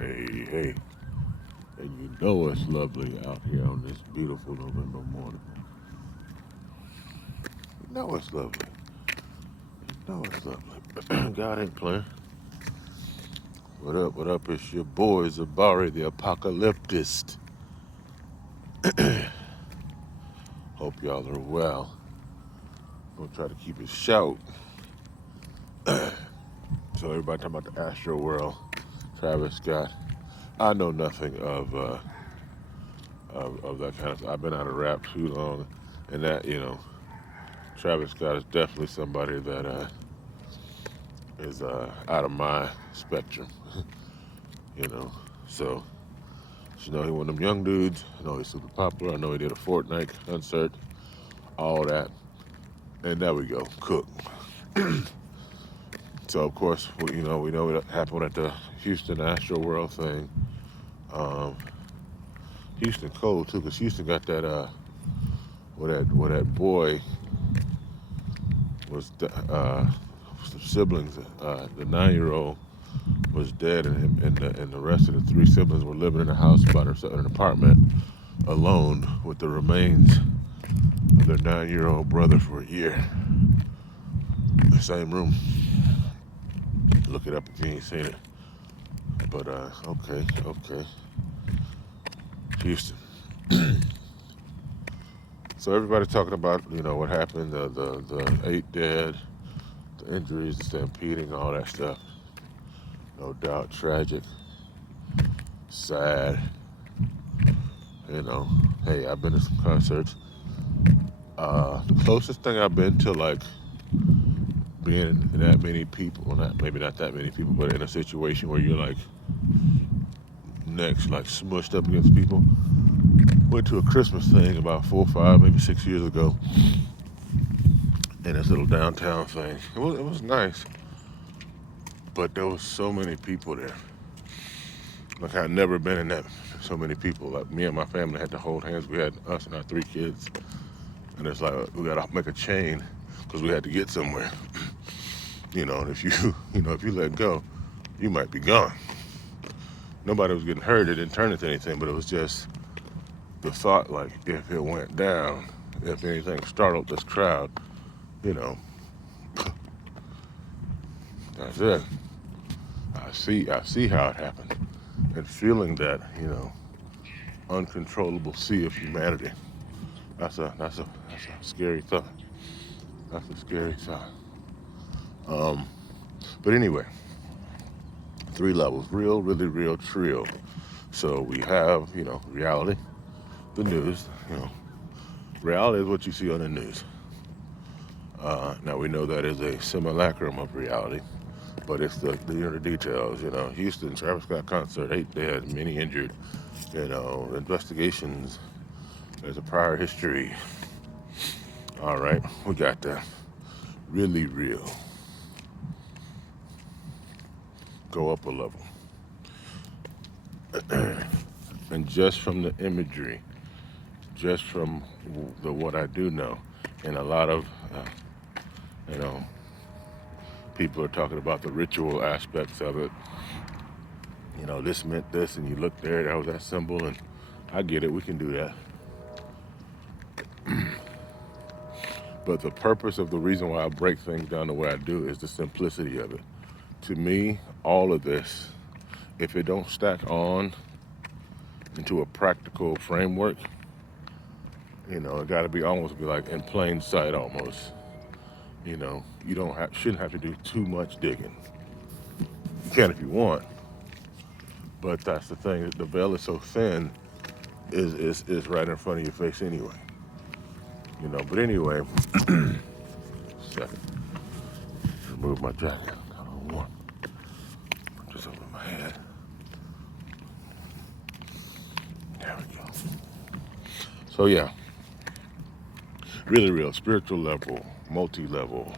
Hey, hey, and you know it's lovely out here on this beautiful November morning. You know it's lovely. You know it's lovely. God ain't playing. What up, what up? It's your boy Zabari, the apocalyptist. Hope y'all are well. Gonna try to keep it shout. So everybody talking about the Astro World, Travis Scott. I know nothing of that kind of stuff. I've been out of rap too long, and that Travis Scott is definitely somebody that is out of my spectrum. you know. So, he one of them young dudes. I know he's super popular. I know he did a Fortnite concert, all that. And there we go, Cook. So of course, we know what happened at the Houston Astro World thing. Um, Houston cold too, because Houston got that where that boy was some siblings. The 9-year-old was dead, and the rest of the 3 siblings were living in a house by themselves in an apartment alone with the remains of their 9-year-old brother for a year. The same room. Look it up if you ain't seen it. But okay. Houston. So everybody's talking about what happened, the 8 dead, the injuries, the stampeding, all that stuff. No doubt tragic, sad. Hey, I've been to some concerts. The closest thing I've been to like being in that many people, well, maybe not that many people, but in a situation where you're like next, like smushed up against people. Went to a Christmas thing about 4, 5, maybe 6 years ago, in this little downtown thing. It was nice, but there was so many people there. Like I'd never been in that so many people. Like me and my family had to hold hands. We had us and our 3 kids, and it's like we gotta make a chain because we had to get somewhere. And if you if you let go, you might be gone. Nobody was getting hurt. It didn't turn into anything, but it was just the thought, like, if it went down, if anything startled this crowd, you know, that's it. I see how it happened. And feeling that, uncontrollable sea of humanity. That's a scary thought. That's a scary thought. Um, but anyway, 3 levels: real, really real, trill. So we have, reality, the news. Reality is what you see on the news. Now we know that is a simulacrum of reality, but it's the details. Houston, Travis Scott concert, 8 dead, many injured. Investigations. There's a prior history. All right, we got that. Really real. Go up a level. And just from the imagery, just from the what I do know, and a lot of, you know, people are talking about the ritual aspects of it. This meant this, and you look there, that was that symbol, and I get it, we can do that. But the purpose of the reason why I break things down the way I do is the simplicity of it. To me, all of this, if it don't stack on into a practical framework, it got to be almost be like in plain sight almost. You shouldn't have to do too much digging. You can if you want, but that's the thing. The veil is so thin, is right in front of your face anyway. But anyway, second, remove my jacket. I don't want. Put this over my head. There we go. So yeah, really real, spiritual level, multi-level.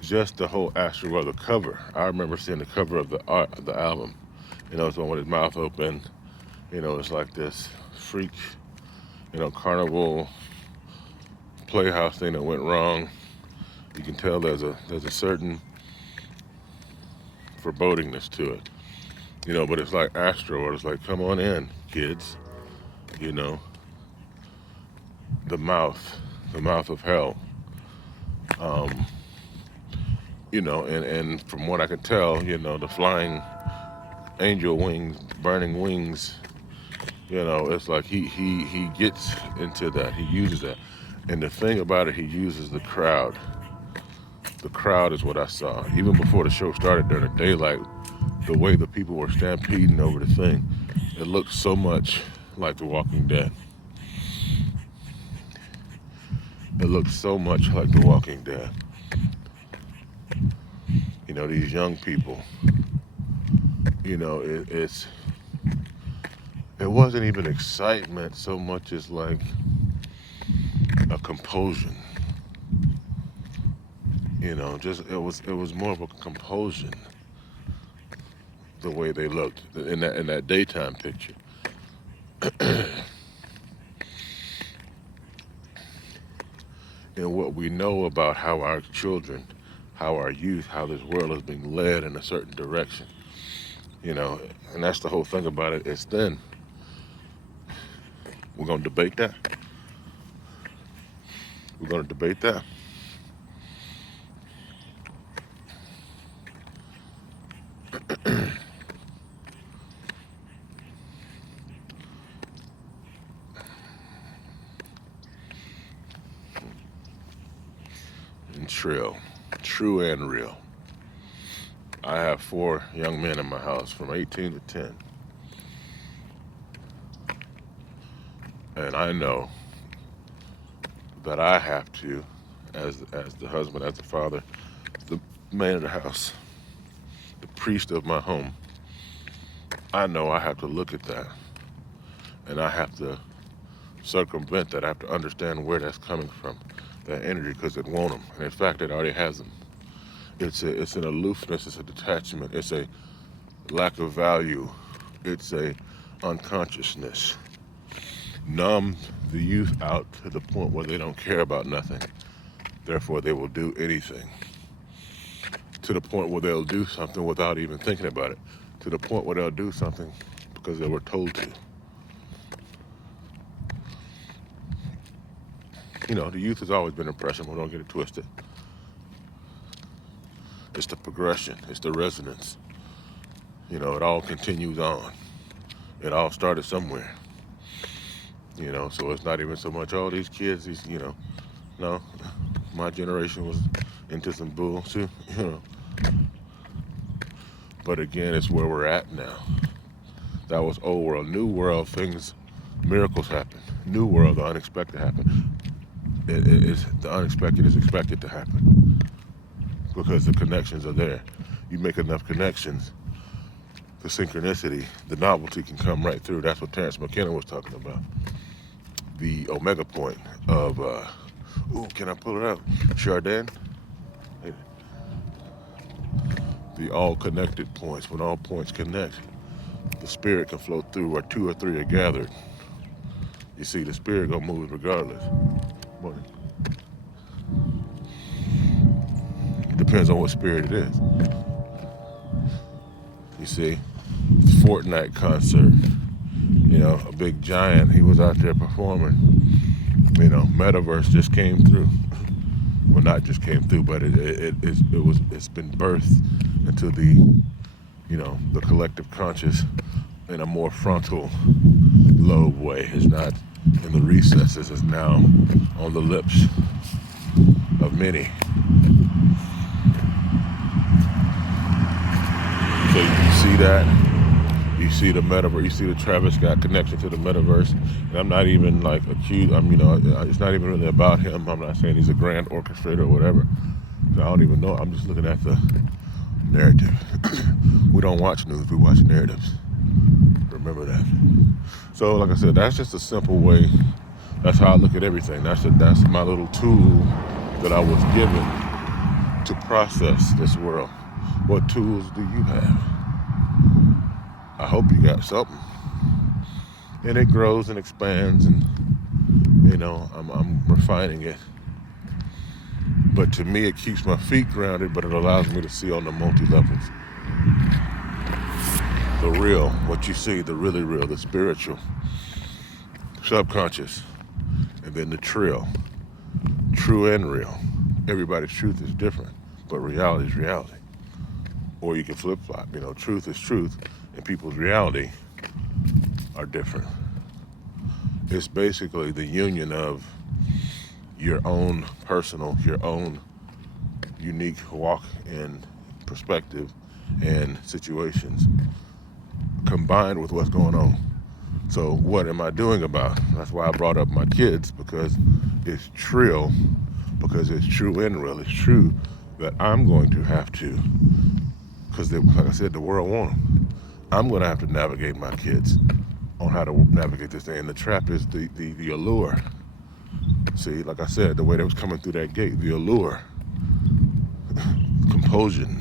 Just the whole Astro World, the cover. I remember seeing the cover of the album. It's one with his mouth open. It's like this freak, carnival playhouse thing that went wrong. You can tell there's a certain forebodingness to it. But it's like Astro, or it's like, come on in, kids. You know, the mouth, the mouth of hell. Um, and from what I can tell, the flying angel wings, burning wings, it's like he gets into that. He uses that. And the thing about it, he uses the crowd. The crowd is what I saw. Even before the show started during the daylight, the way the people were stampeding over the thing, it looked so much like The Walking Dead. It looked so much like The Walking Dead. These young people, it wasn't even excitement so much as like a compulsion. It was more of a compulsion, the way they looked in that daytime picture. And what we know about how our children, how our youth, how this world is being led in a certain direction, and that's the whole thing about it. It's thin. We're gonna debate that. We're gonna debate that. And Trill, true and real. I have 4 young men in my house from 18 to 10. And I know that I have to, as the husband, as the father, the man of the house, the priest of my home, I know I have to look at that. And I have to circumvent that. I have to understand where that's coming from, that energy, because it won't them. And in fact, it already has them. It's an aloofness, it's a detachment, it's a lack of value, it's a unconsciousness. Numb the youth out to the point where they don't care about nothing. Therefore, they will do anything. To the point where they'll do something without even thinking about it. To the point where they'll do something because they were told to. The youth has always been impressionable, don't get it twisted. It's the progression, it's the resonance. It all continues on. It all started somewhere. So it's not even so much, oh, these kids, no, my generation was into some bull too, But again, it's where we're at now. That was old world. New world, things, miracles happen. New world, the unexpected happen. The unexpected is expected to happen because the connections are there. You make enough connections, the synchronicity, the novelty can come right through. That's what Terrence McKenna was talking about. The omega point of, can I pull it out? Chardin? The all connected points. When all points connect, the spirit can flow through where 2 or 3 are gathered. You see, the spirit gonna move regardless. But it depends on what spirit it is. You see, Fortnite concert. A big giant, he was out there performing. Metaverse just came through. Well, not just came through, but it's been birthed into the collective conscious in a more frontal lobe way. It's not in the recesses, it's now on the lips of many. So you see that. You see the metaverse. You see the Travis Scott connection to the metaverse. And I'm not even like accused. It's not even really about him. I'm not saying he's a grand orchestrator or whatever. So I don't even know. I'm just looking at the narrative. We don't watch news. We watch narratives. Remember that. So, like I said, that's just a simple way. That's how I look at everything. That's my little tool that I was given to process this world. What tools do you have? I hope you got something. And it grows and expands, and I'm refining it. But to me, it keeps my feet grounded, but it allows me to see on the multi levels. the real, what you see, the really real, the spiritual, subconscious, and then the trill, true and real. Everybody's truth is different, but reality is reality. Or you can flip flop, truth is truth, and people's reality are different. It's basically the union of your own personal, your own unique walk and perspective and situations combined with what's going on. So what am I doing about it? That's why I brought up my kids, because it's trill, because it's true and real. It's true that I'm going to have to, because like I said, the world won't. I'm going to have to navigate my kids on how to navigate this thing. And the trap is the allure. See, like I said, the way they was coming through that gate, the allure, compulsion.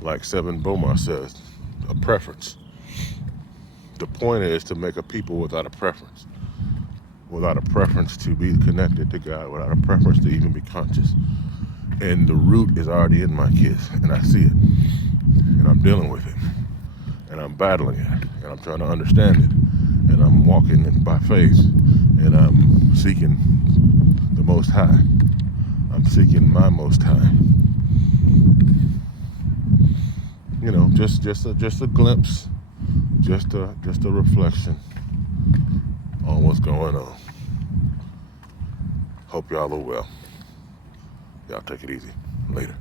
Like Seven Bomar says, a preference. The point is to make a people without a preference to be connected to God, without a preference to even be conscious. And the root is already in my kids, and I see it, and I'm dealing with it, and I'm battling it, and I'm trying to understand it, and I'm walking by faith, and I'm seeking the Most High. I'm seeking my Most High. Just a glimpse, just a reflection on what's going on. Hope y'all are well. Y'all take it easy. Later.